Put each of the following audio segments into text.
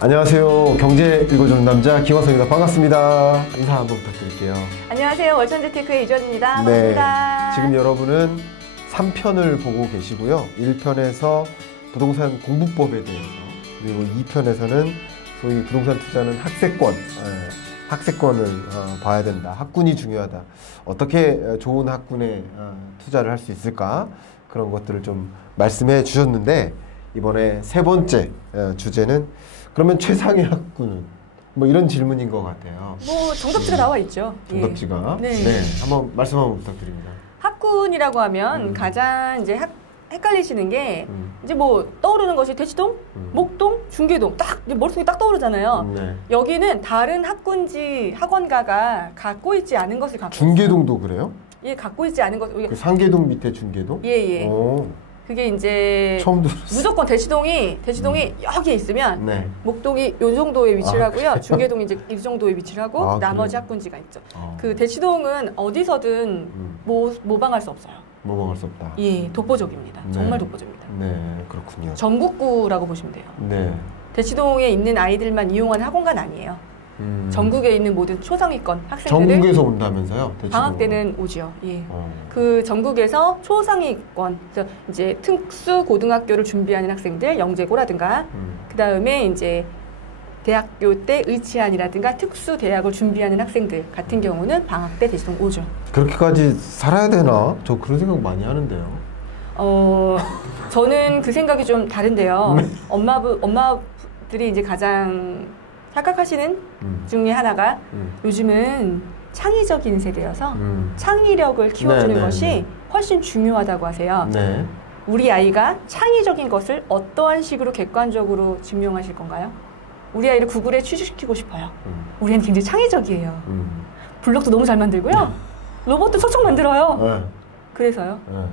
안녕하세요. 경제 읽어주는 남자 김화성입니다. 반갑습니다. 인사 한번 부탁드릴게요. 안녕하세요. 월천재테크의 이주연입니다. 네, 반갑습니다. 지금 여러분은 3편을 보고 계시고요. 1편에서 부동산 공부법에 대해서, 그리고 2편에서는 소위 부동산 투자는 학세권을 봐야 된다. 학군이 중요하다. 어떻게 좋은 학군에 투자를 할 수 있을까? 그런 것들을 좀 말씀해 주셨는데, 이번에 세 번째 주제는 그러면 최상의 학군은? 뭐 이런 질문인 것 같아요. 뭐 정답지가 나와 있죠. 정답지가? 네. 네. 한번 말씀 한번 부탁드립니다. 학군이라고 하면 가장 이제 헷갈리시는 게 이제 뭐 떠오르는 것이 대치동, 목동, 중계동 딱 머릿속에 딱 떠오르잖아요. 네. 여기는 다른 학군지 학원가가 갖고 있지 않은 것을 갖고 중계동도 있어요. 그래요? 예, 갖고 있지 않은 것. 그 상계동 밑에 중계동? 예. 오. 그게 이제 처음 들었어요. 무조건 대치동이 여기에 있으면 네. 목동이 요 정도에 위치를 하고요. 그래요? 중계동이 이제 이 정도에 위치를 하고 나머지 그래요? 학군지가 있죠. 아. 그 대치동은 어디서든 모방할 수 없어요. 모방할 수 없다. 예, 독보적입니다. 네. 정말 독보적입니다. 네, 그렇군요. 전국구라고 보시면 돼요. 네. 대치동에 있는 아이들만 이용하는 학원관 아니에요. 전국에 있는 모든 초상위권 학생들을 전국에서 온다면서요? 대치동으로. 방학 때는 오지요. 예. 어. 그 전국에서 초상위권, 그래서 이제 특수 고등학교를 준비하는 학생들, 영재고라든가, 그 다음에 이제 대학교 때 의치안이라든가 특수 대학을 준비하는 학생들 같은 경우는 방학 때 대치동 오죠. 그렇게까지 살아야 되나? 저 그런 생각 많이 하는데요. 저는 그 생각이 좀 다른데요. 엄마들이 이제 가장 착각하시는 중에 하나가 요즘은 창의적인 세대여서 창의력을 키워주는 것이 훨씬 중요하다고 하세요. 네. 우리 아이가 창의적인 것을 어떠한 식으로 객관적으로 증명하실 건가요? 우리 아이를 구글에 취직시키고 싶어요. 우리 아이는 굉장히 창의적이에요. 블록도 너무 잘 만들고요. 로봇도 척척 만들어요. 네. 그래서요. 네.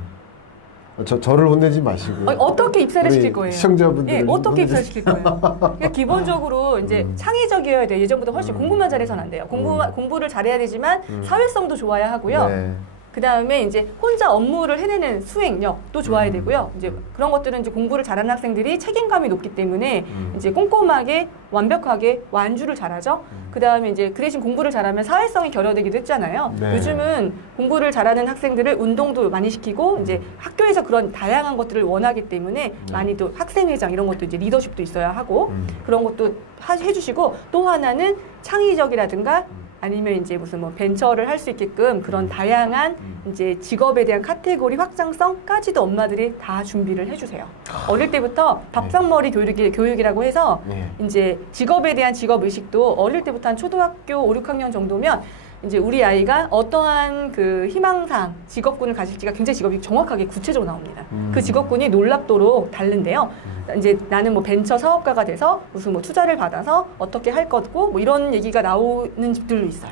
저를 혼내지 마시고. 어떻게 입사를 시킬 거예요? 시청자분들. 예, 어떻게 입사를 시킬 거예요? 그러니까 기본적으로 이제 창의적이어야 돼요. 예전보다 훨씬 공부만 잘해서는 안 돼요. 공부를 잘해야 되지만 사회성도 좋아야 하고요. 네. 그 다음에 이제 혼자 업무를 해내는 수행력도 좋아야 되고요. 이제 그런 것들은 이제 공부를 잘하는 학생들이 책임감이 높기 때문에 이제 꼼꼼하게 완벽하게 완주를 잘하죠. 그 다음에 이제 그 대신 공부를 잘하면 사회성이 결여되기도 했잖아요. 네. 요즘은 공부를 잘하는 학생들을 운동도 많이 시키고 이제 학교에서 그런 다양한 것들을 원하기 때문에 많이 또 학생회장 이런 것도 이제 리더십도 있어야 하고 그런 것도 해주시고 또 하나는 창의적이라든가 아니면 이제 무슨 뭐 벤처를 할 수 있게끔 그런 다양한 이제 직업에 대한 카테고리 확장성까지도 엄마들이 다 준비를 해주세요. 어릴 때부터 밥상머리 교육이라고 해서 이제 직업에 대한 직업 의식도 어릴 때부터 한 초등학교 5, 6학년 정도면 이제 우리 아이가 어떠한 그 희망상 직업군을 가질지가 굉장히 직업이 정확하게 구체적으로 나옵니다. 그 직업군이 놀랍도록 다른데요. 이제 나는 뭐 벤처 사업가가 돼서 무슨 뭐 투자를 받아서 어떻게 할 거고 뭐 이런 얘기가 나오는 집들도 있어요.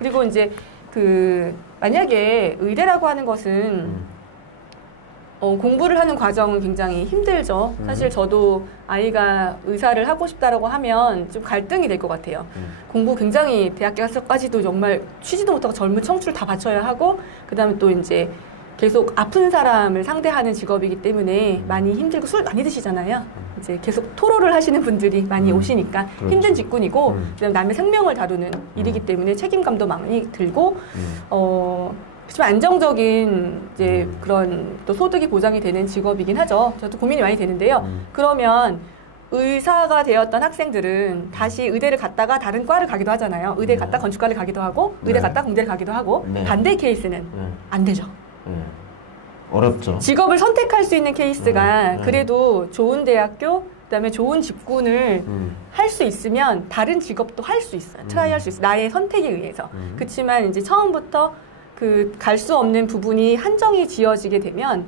그리고 이제 그 만약에 의대라고 하는 것은 공부를 하는 과정은 굉장히 힘들죠. 사실 저도 아이가 의사를 하고 싶다라고 하면 좀 갈등이 될 것 같아요. 공부 굉장히 대학 가서까지도 정말 쉬지도 못하고 젊은 청춘을 다 바쳐야 하고 그 다음에 또 이제 계속 아픈 사람을 상대하는 직업이기 때문에 많이 힘들고 술 많이 드시잖아요. 이제 계속 토로를 하시는 분들이 많이 오시니까 그렇죠. 힘든 직군이고 그다음에 남의 생명을 다루는 일이기 때문에 책임감도 많이 들고 하지만 안정적인 이제 그런 또 소득이 보장이 되는 직업이긴 하죠. 저도 고민이 많이 되는데요. 그러면 의사가 되었던 학생들은 다시 의대를 갔다가 다른 과를 가기도 하잖아요. 의대 갔다 건축과를 가기도 하고 의대 갔다 공대를 가기도 하고 반대 케이스는 안 되죠. 어렵죠. 직업을 선택할 수 있는 케이스가 그래도 좋은 대학교 그다음에 좋은 직군을 할 수 있으면 다른 직업도 할 수 있어요. 트라이 할 수 있어요. 나의 선택에 의해서. 그렇지만 이제 처음부터 그 갈 수 없는 부분이 한정이 지어지게 되면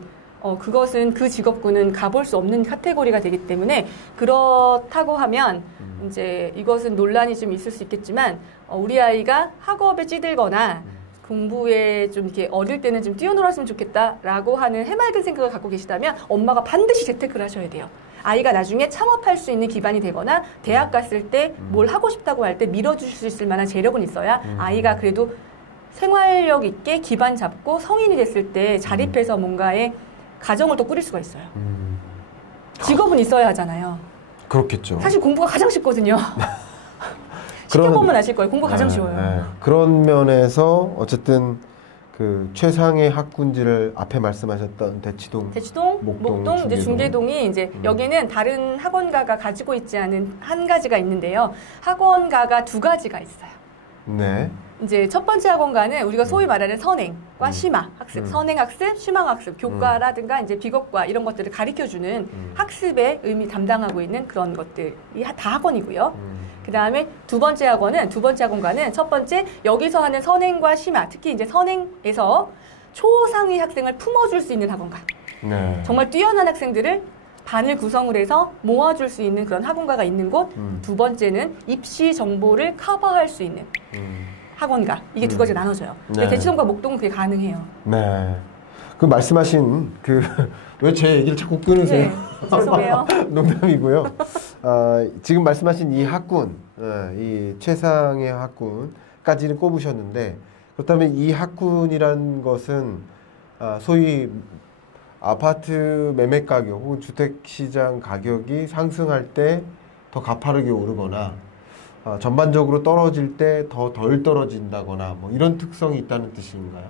그것은 그 직업군은 가볼 수 없는 카테고리가 되기 때문에 그렇다고 하면 이제 이것은 논란이 좀 있을 수 있겠지만 우리 아이가 학업에 찌들거나 공부에 좀 이렇게 어릴 때는 좀 뛰어놀았으면 좋겠다라고 하는 해맑은 생각을 갖고 계시다면 엄마가 반드시 재테크를 하셔야 돼요. 아이가 나중에 창업할 수 있는 기반이 되거나 대학 갔을 때 뭘 하고 싶다고 할 때 밀어주실 수 있을 만한 재력은 있어야 아이가 그래도 생활력 있게 기반 잡고 성인이 됐을 때 자립해서 뭔가의 가정을 또 꾸릴 수가 있어요. 직업은 있어야 하잖아요. 그렇겠죠. 사실 공부가 가장 쉽거든요. 시켜보면 아실 거예요. 공부가 가장 쉬워요. 네. 그런 면에서 어쨌든 그 최상의 학군지를 앞에 말씀하셨던 대치동, 목동, 이제 중계동이 이제 여기는 다른 학원가가 가지고 있지 않은 한 가지가 있는데요. 학원가가 두 가지가 있어요. 네. 이제 첫 번째 학원가는 우리가 소위 말하는 선행과 심화 학습, 선행 학습, 심화 학습, 교과라든가 이제 비교과 이런 것들을 가르쳐주는 학습의 의미 담당하고 있는 그런 것들이 다 학원이고요. 그 다음에 두 번째 학원가는 첫 번째 여기서 하는 선행과 심화, 특히 이제 선행에서 초상위 학생을 품어줄 수 있는 학원가. 네. 정말 뛰어난 학생들을 반을 구성을 해서 모아줄 수 있는 그런 학원가가 있는 곳. 두 번째는 입시 정보를 커버할 수 있는 학원가. 이게 두 가지 나눠져요. 네. 대치동과 목동은 그게 가능해요. 네. 그 말씀하신 그 왜 제 얘기를 자꾸 끊으세요? 네, 죄송해요. 농담이고요. 지금 말씀하신 이 학군, 이 최상의 학군까지는 꼽으셨는데 그렇다면 이 학군이란 것은 소위 아파트 매매 가격 혹은 주택시장 가격이 상승할 때 더 가파르게 오르거나 전반적으로 떨어질 때 더 덜 떨어진다거나 뭐 이런 특성이 있다는 뜻인가요?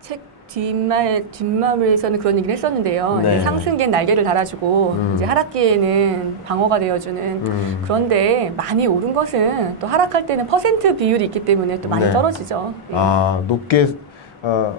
책 뒷말에서는 그런 얘기를 했었는데요. 네. 상승기엔 날개를 달아주고 이제 하락기에는 방어가 되어주는 그런데 많이 오른 것은 또 하락할 때는 퍼센트 비율이 있기 때문에 또 많이 네. 떨어지죠. 예. 높게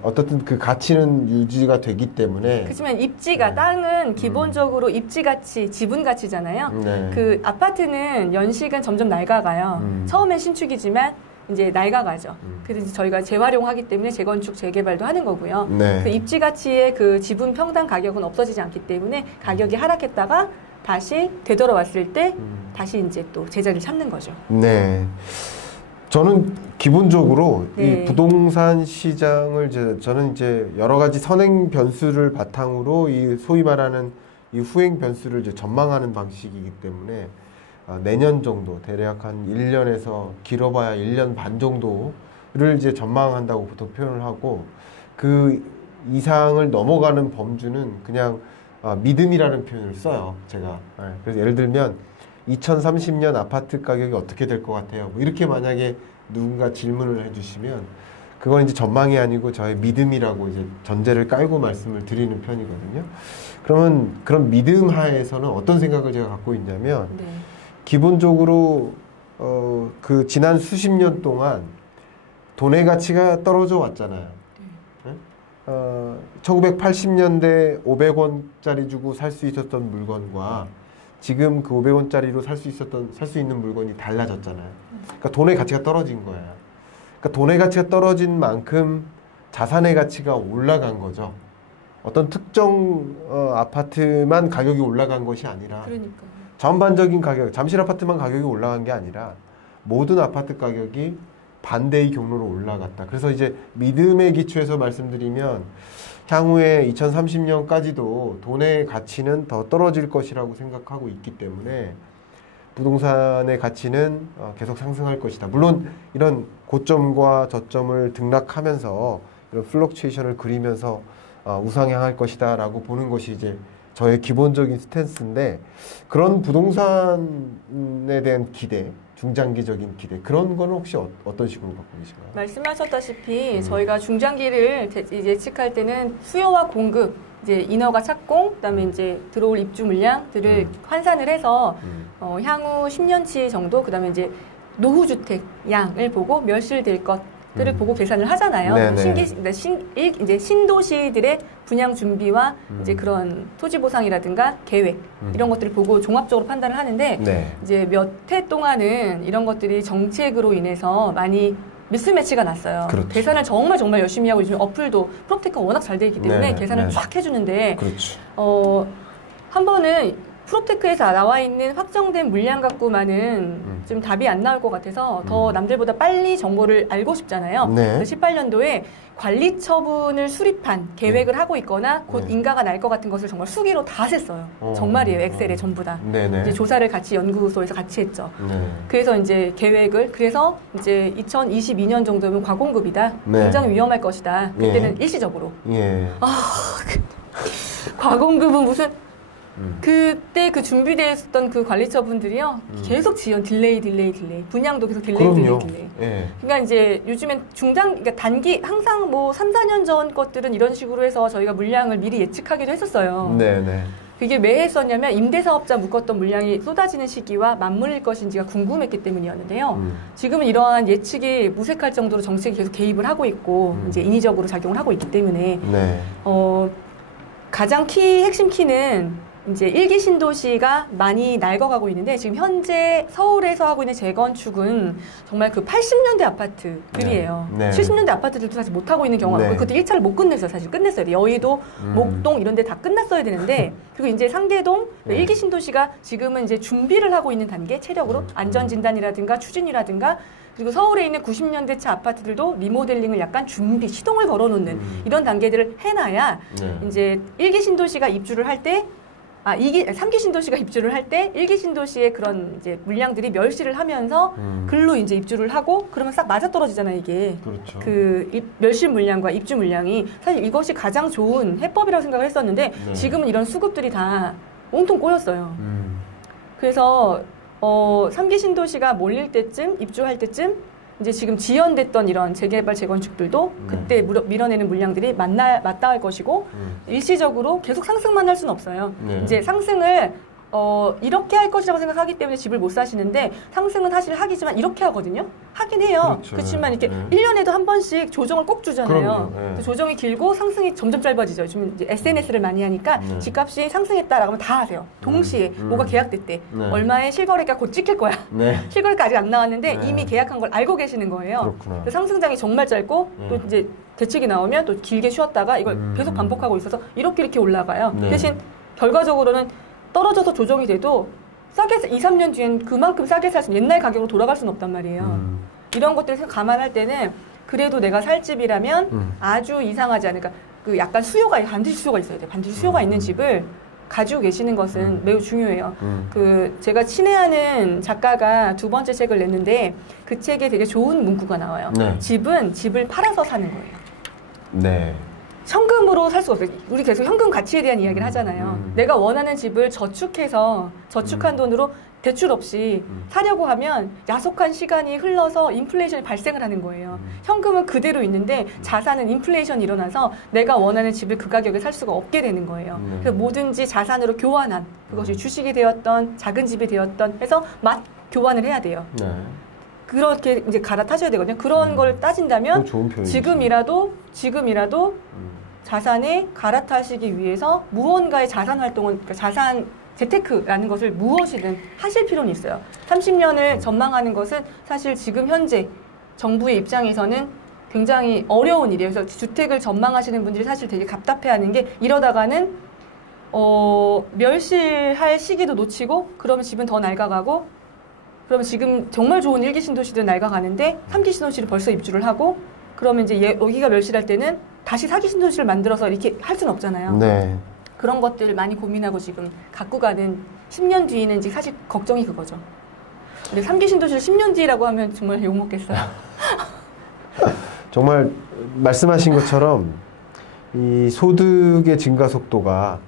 어떻든 그 가치는 유지가 되기 때문에 그렇지만 입지가 땅은 기본적으로 입지 가치, 지분 가치잖아요. 네. 그 아파트는 연식은 점점 낡아가요. 처음엔 신축이지만 이제 낡아가죠. 그래서 이제 저희가 재활용하기 때문에 재건축, 재개발도 하는 거고요. 네. 그 입지 가치의 그 지분 평당 가격은 없어지지 않기 때문에 가격이 하락했다가 다시 되돌아왔을 때 다시 이제 또 제자리를 찾는 거죠. 네. 저는 기본적으로 네. 이 부동산 시장을 저는 이제 여러 가지 선행 변수를 바탕으로 이 소위 말하는 이 후행 변수를 이제 전망하는 방식이기 때문에 내년 정도 대략 한 1년에서 길어봐야 1년 반 정도를 이제 전망한다고 보통 표현을 하고 그 이상을 넘어가는 범주는 그냥 믿음이라는 표현을 써요. 제가. 그래서 예를 들면 2030년 아파트 가격이 어떻게 될 것 같아요? 뭐 이렇게 만약에 누군가 질문을 해주시면 그건 이제 전망이 아니고 저의 믿음이라고 이제 전제를 깔고 말씀을 드리는 편이거든요. 그러면 그런 믿음 하에서는 어떤 생각을 제가 갖고 있냐면 네. 기본적으로 그 지난 수십 년 동안 돈의 가치가 떨어져 왔잖아요. 네? 1980년대 500원짜리 주고 살 수 있었던 물건과 지금 그 500원짜리로 살 수 있는 물건이 달라졌잖아요. 그러니까 돈의 가치가 떨어진 거예요. 그러니까 돈의 가치가 떨어진 만큼 자산의 가치가 올라간 거죠. 어떤 특정 아파트만 가격이 올라간 것이 아니라 그러니까. 전반적인 가격, 잠실 아파트만 가격이 올라간 게 아니라 모든 아파트 가격이 반대의 경로로 올라갔다. 그래서 이제 믿음의 기초에서 말씀드리면 향후에 2030년까지도 돈의 가치는 더 떨어질 것이라고 생각하고 있기 때문에 부동산의 가치는 계속 상승할 것이다. 물론 이런 고점과 저점을 등락하면서 이런 플럭추에이션을 그리면서 우상향할 것이다 라고 보는 것이 이제 저의 기본적인 스탠스인데 그런 부동산에 대한 기대, 중장기적인 기대 그런 거는 혹시 어떤 식으로 갖고 계신가요? 말씀하셨다시피 저희가 중장기를 이제 예측할 때는 수요와 공급, 이제 인허가 착공, 그다음에 이제 들어올 입주 물량들을 환산을 해서 향후 10년치 정도, 그다음에 이제 노후 주택 양을 보고 멸실될 것들을 보고 계산을 하잖아요. 이제 신도시들의 분양 준비와 이제 그런 토지 보상이라든가 계획 이런 것들을 보고 종합적으로 판단을 하는데 이제 몇 해 동안은 이런 것들이 정책으로 인해서 많이 미스매치가 났어요. 그렇죠. 계산을 정말 열심히 하고 요즘 어플도 프로테크가 워낙 잘 돼 있기 때문에 계산을 쫙 해주는데 한 번은 프로테크에서 나와 있는 확정된 물량 갖고만은 좀 답이 안 나올 것 같아서 더 남들보다 빨리 정보를 알고 싶잖아요. 그래서 18년도에 관리 처분을 수립한 계획을 하고 있거나 곧 인가가 날 것 같은 것을 정말 수기로 다 셌어요. 정말이에요. 엑셀에 전부 다. 이제 조사를 같이 연구소에서 같이 했죠. 그래서 이제 계획을 그래서 이제 2022년 정도면 과공급이다. 굉장히 위험할 것이다. 그때는 일시적으로. 과공급은 무슨 그때 그 준비되어 있었던 그 관리처분들이요. 계속 딜레이. 분양도 계속 그럼요. 딜레이. 예. 그러니까 이제 요즘엔 그러니까 단기, 항상 뭐 3, 4년 전 것들은 이런 식으로 해서 저희가 물량을 미리 예측하기도 했었어요. 네네. 그게 왜 했었냐면 임대사업자 묶었던 물량이 쏟아지는 시기와 맞물릴 것인지가 궁금했기 때문이었는데요. 지금은 이러한 예측이 무색할 정도로 정책이 계속 개입을 하고 있고 이제 인위적으로 작용을 하고 있기 때문에 네. 가장 핵심 키는 이제 1기 신도시가 많이 낡아가고 있는데 지금 현재 서울에서 하고 있는 재건축은 정말 그 80년대 아파트들이에요. 네. 70년대 아파트들도 사실 못하고 있는 경우가 네. 그것도 1차를 못 끝냈어요. 사실 끝냈어야 돼요. 여의도, 목동 이런 데 다 끝났어야 되는데 그리고 이제 상계동, 네. 1기 신도시가 지금은 이제 준비를 하고 있는 단계 체력으로 안전진단이라든가 추진이라든가 그리고 서울에 있는 90년대 차 아파트들도 리모델링을 약간 시동을 걸어놓는 이런 단계들을 해놔야 이제 1기 신도시가 입주를 할 때 3기 신도시가 입주를 할 때 1기 신도시의 그런 이제 물량들이 멸실을 하면서 글로 이제 입주를 하고 그러면 싹 맞아떨어지잖아요, 이게. 그렇죠. 멸실 물량과 입주 물량이 사실 이것이 가장 좋은 해법이라고 생각을 했었는데 네. 지금은 이런 수급들이 다 온통 꼬였어요. 그래서 3기 신도시가 몰릴 때쯤 입주할 때쯤 이제 지금 지연됐던 이런 재개발 재건축들도 그때 밀어내는 물량들이 맞닿을 것이고 일시적으로 계속 상승만 할 수는 없어요. 네. 이제 상승을 이렇게 할 것이라고 생각하기 때문에 집을 못 사시는데 상승은 사실 하기지만 이렇게 하거든요. 하긴 해요. 그렇죠. 그렇지만 이렇게 네. 1년에도 한 번씩 조정을 꼭 주잖아요. 그럼요. 네. 조정이 길고 상승이 점점 짧아지죠. 지금 이제 SNS를 많이 하니까 네. 집값이 상승했다라고 하면 다 하세요. 동시에 뭐가 계약됐대. 네. 얼마에 실거래가 곧 찍힐 거야. 네. 실거래가 아직 안 나왔는데 네. 이미 계약한 걸 알고 계시는 거예요. 그렇구나. 그래서 상승장이 정말 짧고 또 이제 대책이 나오면 또 길게 쉬었다가 이걸 계속 반복하고 있어서 이렇게 올라가요. 네. 대신 결과적으로는 떨어져서 조정이 돼도 싸게 2, 3년 뒤엔 그만큼 싸게 살 수 옛날 가격으로 돌아갈 수는 없단 말이에요. 이런 것들을 감안할 때는 그래도 내가 살 집이라면 아주 이상하지 않을까. 그 약간 반드시 수요가 있어야 돼요. 반드시 수요가 있는 집을 가지고 계시는 것은 매우 중요해요. 제가 친애하는 작가가 2번째 책을 냈는데 그 책에 되게 좋은 문구가 나와요. 네. 집은 집을 팔아서 사는 거예요. 네. 현금으로 살 수가 없어요. 우리 계속 현금 가치에 대한 이야기를 하잖아요. 내가 원하는 집을 저축한 돈으로 대출 없이 사려고 하면 야속한 시간이 흘러서 인플레이션이 발생을 하는 거예요. 현금은 그대로 있는데 자산은 인플레이션이 일어나서 내가 원하는 집을 그 가격에 살 수가 없게 되는 거예요. 그래서 뭐든지 자산으로 교환한 그것이 주식이 되었던 작은 집이 되었던 해서 교환을 해야 돼요. 네. 그렇게 이제 갈아타셔야 되거든요. 그런 걸 따진다면 좋은 표현이죠. 지금이라도 자산에 갈아타시기 위해서 무언가의 자산 활동은 그러니까 자산 재테크라는 것을 무엇이든 하실 필요는 있어요. 30년을 전망하는 것은 사실 지금 현재 정부의 입장에서는 굉장히 어려운 일이에요. 그래서 주택을 전망하시는 분들이 사실 되게 답답해하는 게 이러다가는 멸실할 시기도 놓치고 그러면 집은 더 낡아가고 그러면 지금 정말 좋은 1기 신도시들은 낡아가는데 3기 신도시를 벌써 입주를 하고 그러면 이제 여기가 멸실할 때는 다시 4기 신도시를 만들어서 이렇게 할 수는 없잖아요. 네. 그런 것들을 많이 고민하고 지금 갖고 가는 10년 뒤에는 이제 사실 걱정이 그거죠. 근데 3기 신도시를 10년 뒤라고 하면 정말 욕먹겠어요. 정말 말씀하신 것처럼 이 소득의 증가 속도가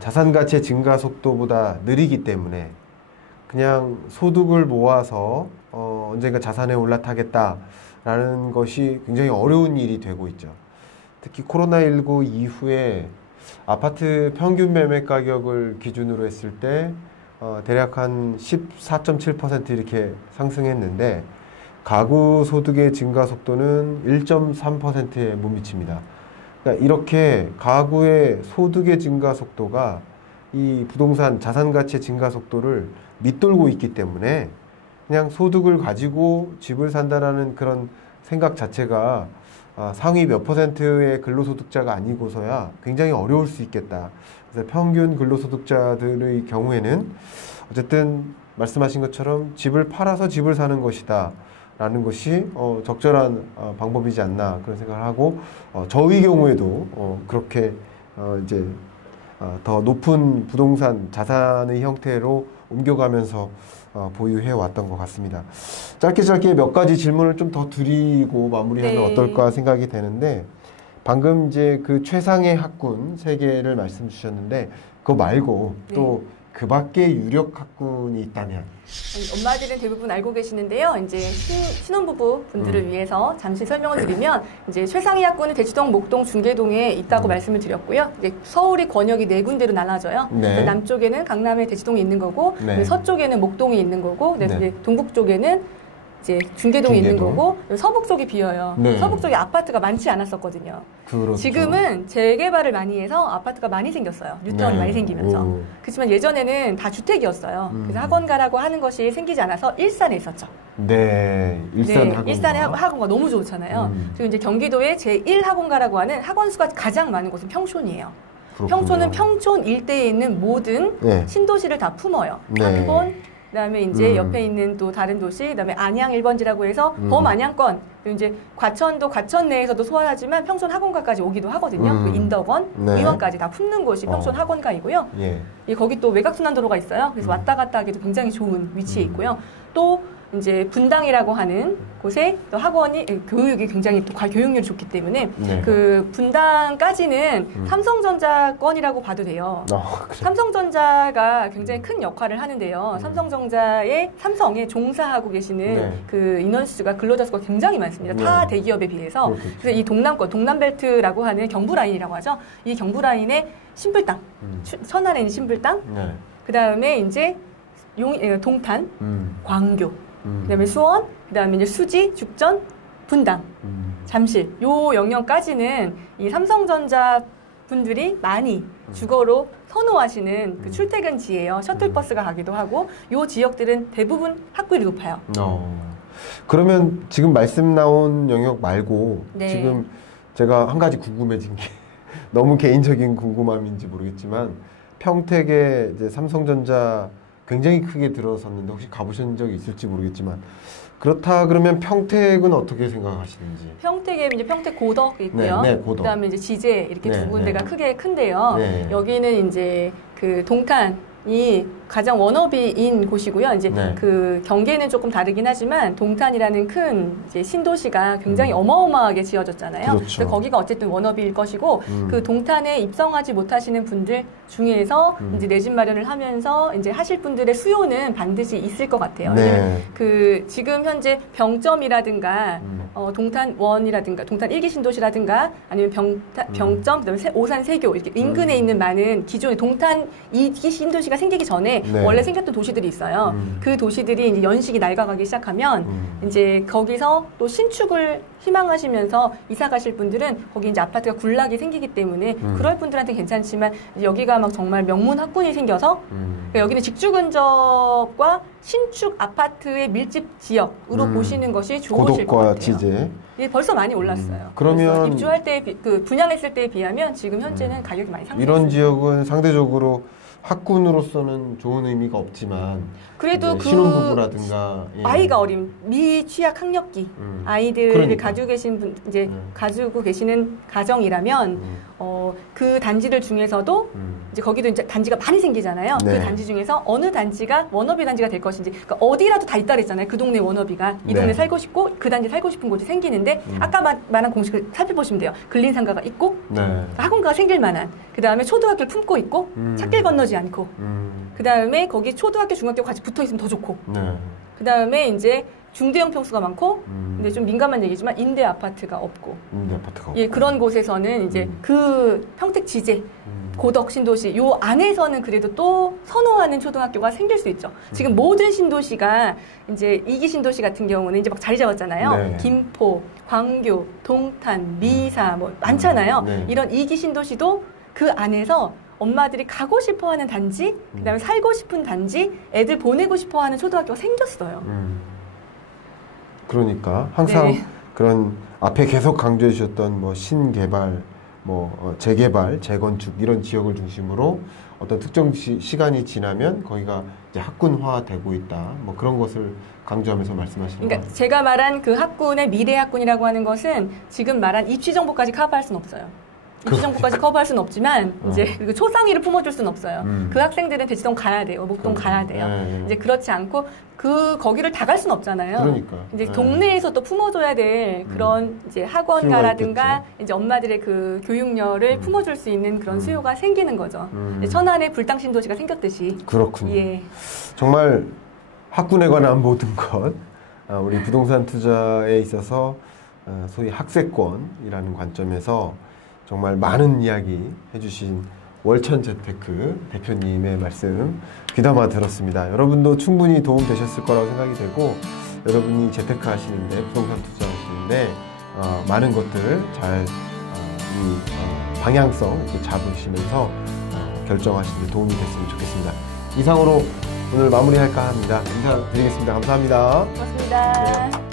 자산 가치의 증가 속도보다 느리기 때문에 그냥 소득을 모아서 언젠가 자산에 올라타겠다라는 것이 굉장히 어려운 일이 되고 있죠. 특히 코로나19 이후에 아파트 평균 매매 가격을 기준으로 했을 때 대략 한 14.7% 이렇게 상승했는데 가구 소득의 증가 속도는 1.3%에 못 미칩니다. 그러니까 이렇게 가구의 소득의 증가 속도가 이 부동산 자산 가치의 증가 속도를 밑돌고 있기 때문에 그냥 소득을 가지고 집을 산다라는 그런 생각 자체가 상위 몇 %의 근로소득자가 아니고서야 굉장히 어려울 수 있겠다. 그래서 평균 근로소득자들의 경우에는 어쨌든 말씀하신 것처럼 집을 팔아서 집을 사는 것이다. 라는 것이 적절한 방법이지 않나 그런 생각을 하고 저의 경우에도 그렇게 이제 더 높은 부동산 자산의 형태로 옮겨가면서 보유해 왔던 것 같습니다. 짧게 몇 가지 질문을 좀 더 드리고 마무리하면 네. 어떨까 생각이 되는데 방금 이제 그 최상의 학군 3개를 말씀 주셨는데 그거 말고 또 그 밖에 유력 학군이 있다면? 엄마들은 대부분 알고 계시는데요. 이제 신혼부부 분들을 위해서 잠시 설명을 드리면 이제 최상위 학군은 대치동, 목동, 중계동에 있다고 말씀을 드렸고요. 이제 서울이 권역이 4군데로 나눠져요. 네. 남쪽에는 강남에 대치동이 있는 거고, 네. 서쪽에는 목동이 있는 거고, 네. 이제 동북 쪽에는 이제 중계동이 있는 거고, 서북 쪽이 비어요. 네. 서북 쪽에 아파트가 많지 않았었거든요. 그렇죠. 지금은 재개발을 많이 해서 아파트가 많이 생겼어요. 뉴타운이 네. 많이 생기면서. 오. 그렇지만 예전에는 다 주택이었어요. 그래서 학원가라고 하는 것이 생기지 않아서 일산에 있었죠. 네, 일산 학원가. 일산의 학원가 너무 좋잖아요. 그리고 이제 경기도의 제1학원가라고 하는 학원 수가 가장 많은 곳은 평촌이에요. 그렇군요. 평촌은 평촌 일대에 있는 모든 네. 신도시를 다 품어요. 네. 학원, 그다음에 이제 옆에 있는 또 다른 도시, 그다음에 안양 1번지라고 해서 범안양권, 그리고 이제 과천도 과천 내에서도 소화하지만 평촌 학원가까지 오기도 하거든요. 그 인덕원, 네. 의원까지 다 품는 곳이 평촌 학원가이고요. 예. 거기 또 외곽순환도로가 있어요. 그래서 왔다 갔다 하기도 굉장히 좋은 위치에 있고요. 또 이제 분당이라고 하는 곳에 또 학원이 교육이 굉장히 또 교육률이 좋기 때문에 네. 그 분당까지는 삼성전자권이라고 봐도 돼요. 그래. 삼성전자가 굉장히 큰 역할을 하는데요. 삼성에 종사하고 계시는 네. 그 인원수가 근로자 수가 굉장히 많습니다. 네. 타 대기업에 비해서. 그렇겠죠. 그래서 이 동남벨트라고 하는 경부라인이라고 하죠. 이 경부라인의 신불당, 천안에 있는 신불당, 네. 그 다음에 이제 동탄, 광교, 그다음에 수원, 그다음에 이제 수지, 죽전, 분당, 잠실 요 영역까지는 이 삼성전자 분들이 많이 주거로 선호하시는 그 출퇴근지예요. 셔틀버스가 가기도 하고 요 지역들은 대부분 학구율이 높아요. 그러면 지금 말씀 나온 영역 말고 네. 지금 제가 한 가지 궁금해진 게 너무 개인적인 궁금함인지 모르겠지만 평택에 이제 삼성전자 굉장히 크게 들어섰는데 혹시 가보신 적이 있을지 모르겠지만 그렇다 그러면 평택은 어떻게 생각하시는지? 평택에 이제 평택 고덕 있고요. 네, 고덕. 그다음에 이제 지제 이렇게 네, 두 군데가 네. 크게 큰데요. 네. 여기는 이제 그 동탄이 가장 워너비인 곳이고요. 이제 네. 그 경계는 조금 다르긴 하지만 동탄이라는 큰 이제 신도시가 굉장히 어마어마하게 지어졌잖아요. 그렇죠. 그래서 거기가 어쨌든 워너비일 것이고 그 동탄에 입성하지 못하시는 분들 중에서 이제 내 집 마련을 하면서 이제 하실 분들의 수요는 반드시 있을 것 같아요. 네. 그 지금 현재 병점이라든가 동탄 원이라든가 동탄 1기 신도시라든가 아니면 병점 그다음에 오산 세교 이렇게 인근에 있는 많은 기존의 동탄 2기 신도시가 생기기 전에 네. 원래 생겼던 도시들이 있어요. 그 도시들이 이제 연식이 낡아가기 시작하면 이제 거기서 또 신축을 희망하시면서 이사 가실 분들은 거기 이제 아파트가 군락이 생기기 때문에 그럴 분들한테 괜찮지만 여기가 막 정말 명문 학군이 생겨서 그러니까 여기는 직주 근접과 신축 아파트의 밀집 지역으로 보시는 것이 좋으실 것 고덕과 같아요. 지제. 예, 벌써 많이 올랐어요. 그러면 벌써 입주할 때 그 분양했을 때에 비하면 지금 현재는 가격이 많이 상승했어요. 이런 지역은 상대적으로 학군으로서는 좋은 의미가 없지만 그래도 이제 신혼부부라든가 예. 아이가 어린 미취학 학력기 아이들을 그러니까. 가지고 계신 분 이제 가지고 계시는 가정이라면 그 단지들 중에서도 이제 거기도 이제 단지가 많이 생기잖아요. 네. 그 단지 중에서 어느 단지가 워너비 단지가 될 것인지 그러니까 어디라도 다 있다 그랬잖아요. 그 동네 워너비가 이 네. 동네 살고 싶고 그 단지 살고 싶은 곳이 생기는데 아까 말한 공식을 살펴보시면 돼요. 근린상가가 있고 네. 학원가가 생길 만한 그 다음에 초등학교를 품고 있고 찻길 건너지 않고 그 다음에 거기 초등학교 중학교 같이 붙어 있으면 더 좋고 네. 그 다음에 이제 중대형 평수가 많고 근데 좀 민감한 얘기지만 임대 아파트가 없고 아파트가 예 그런 곳에서는 이제 그 평택 지제 고덕 신도시 요 안에서는 그래도 또 선호하는 초등학교가 생길 수 있죠. 지금 모든 신도시가 이제 2기 신도시 같은 경우는 이제 막 자리 잡았잖아요. 네. 김포, 광교, 동탄, 미사 뭐 많잖아요. 네. 이런 2기 신도시도 그 안에서 엄마들이 가고 싶어하는 단지, 그다음에 살고 싶은 단지, 애들 보내고 싶어하는 초등학교가 생겼어요. 그러니까 항상 네. 그런 앞에 계속 강조해 주셨던 뭐 신개발, 뭐 재개발, 재건축 이런 지역을 중심으로 어떤 특정 시간이 지나면 거기가 이제 학군화되고 있다. 뭐 그런 것을 강조하면서 말씀하시는 그러니까 거예요. 제가 말한 그 학군의 미래 학군이라고 하는 것은 지금 말한 입시 정보까지 커버할 수는 없어요. 임시정부까지 커버할 수는 없지만 이제 그리고 초상위를 품어줄 수는 없어요. 그 학생들은 대치동 가야 돼요. 목동 가야 돼요. 이제 그렇지 않고 거기를 다 갈 수는 없잖아요. 그러니까. 이제 동네에서 또 품어줘야 될 그런 이제 학원가라든가 이제 엄마들의 그 교육열을 품어줄 수 있는 그런 수요가 생기는 거죠. 천안에 불당 신도시가 생겼듯이. 그렇군요. 예. 정말 학군에 관한 모든 것, 우리 부동산 투자에 있어서 소위 학세권이라는 관점에서 정말 많은 이야기 해주신 월천 재테크 대표님의 말씀 귀담아 들었습니다. 여러분도 충분히 도움 되셨을 거라고 생각이 되고, 여러분이 재테크 하시는데, 부동산 투자하시는데 많은 것들 잘 방향성 이렇게 잡으시면서 결정하시는 데 도움이 됐으면 좋겠습니다. 이상으로 오늘 마무리할까 합니다. 인사드리겠습니다. 감사합니다. 고맙습니다. 네.